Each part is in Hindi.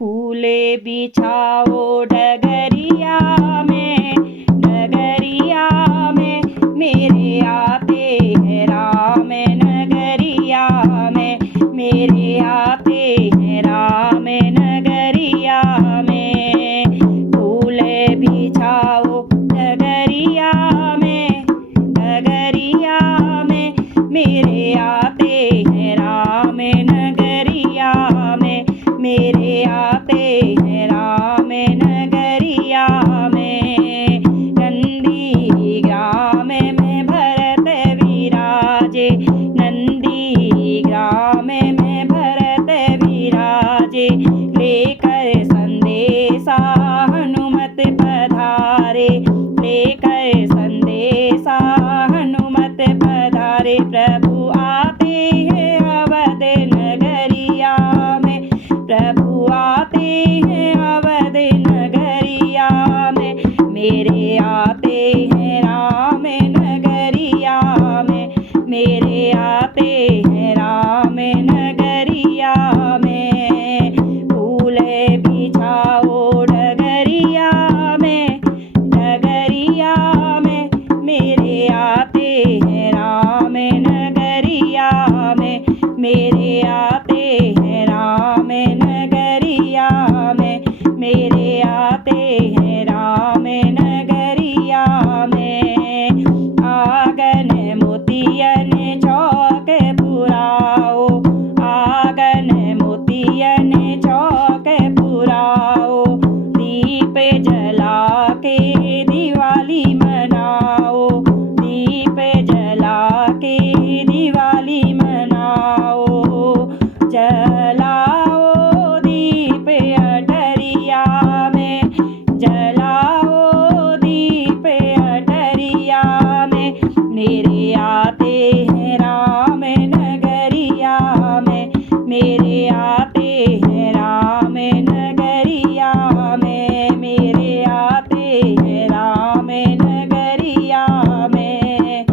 फूले बिछाओ डगरिया में, डगरिया में मेरे आते हैं राम नगरिया में, मेरे आते हैं राम नगरिया में। फूले बिछाओ डगरिया में, डगरिया में मेरे आते हैं राम नगरिया में, मेरे आते हैं राम नगरिया में। नंदी ग्राम में भरत विराजे, नंदी ग्राम में भरत विराजे, लेकर संदेशा हनुमत पधारे, लेकर संदेशा हनुमत पधारे। प्रभु आते हैं अवध नगरिया में, प्रभु आते हैं अवध नगरिया में, मेरे आते हैं राम नगरिया में, मेरे आते हैं राम नगरिया में। फूले बिछाओ डगरिया में, डगरिया में मेरे आते हैं राम नगरिया में, मेरे आते हैं राम नगरिया में, मेरे आते हैं राम नगरिया में। आंगन मोतियन चौक पुराओ, आंगन मोतियन चौक पुराओ, दीप जला के दिवाली मनाओ, दीप जला के दिवाली मनाओ। जलाओ दीप अटरिया में, जलाओ दीप अटरिया में, मेरे आते हैं राम नगरिया में, मेरे आते हैं राम नगरिया में, मेरे आते हैं राम नगरिया में।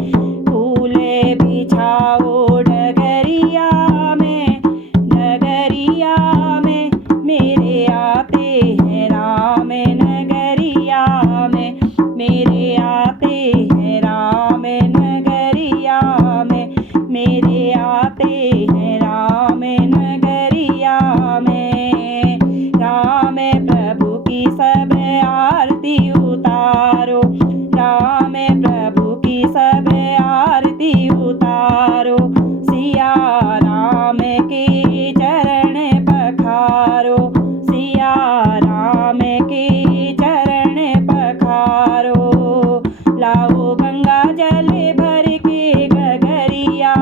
फूले बिछाओ डगरिया में, डगरिया में मेरे आते हैं राम नगरिया में, मेरे आते हैं राम नगरिया में, मेरे आते हैं राम नगरिया में। राम प्रभु की सब आरती उतारो, राम प्रभु की सब आरती उतारो, सिया राम के चरण पखारो, सिया राम के चरण पखारो। लाओ गंगा जल भर के गगरिया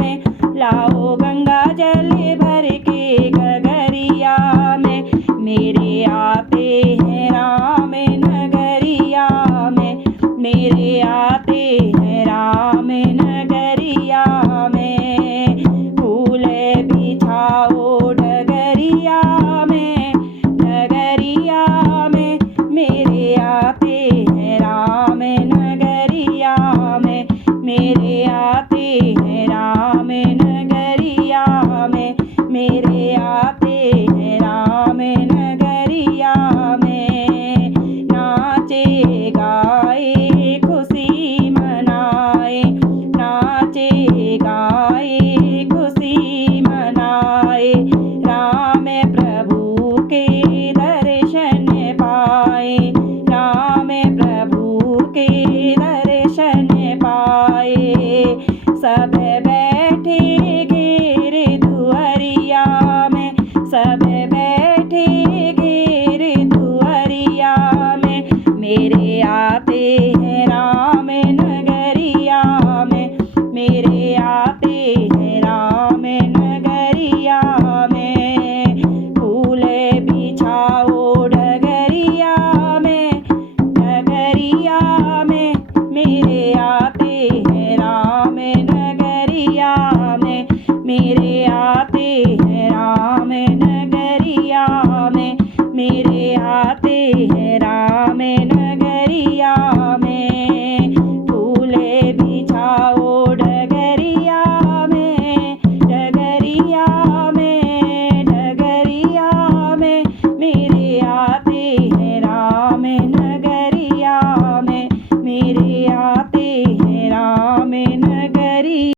में, लाओ गंगा जल भर के गगरिया में, मेरे आते हैं राम नगरिया में, मेरे आते हैं राम नगरिया में। फूले बिछाओ डगरिया में, डगरिया में मेरे आते हैं राम नगरिया में, मेरे आते हैं राम नगरिया में, मेरे आते हैं राम नगरिया में। नाचे गाए खुशी मनाए, नाचे गाए खुशी मनाए, राम प्रभु के दर्शन पाए, राम प्रभु के दर्शन पाए। सब बैठे घेर दुआरिया में, सब बैठे घेर दुआरिया में, मेरे आते हैं राम नगरिया में, मेरे आते हैं राम नगरिया में। फूले बिछाओ डगरिया में, डगरिया में मेरे आते हैं राम नगरिया में, मेरे आते हैं राम नगरिया में, मेरे आते हैं राम नगरिया में। फूले बिछाओ डगरिया में, डगरिया में, डगरिया में मेरे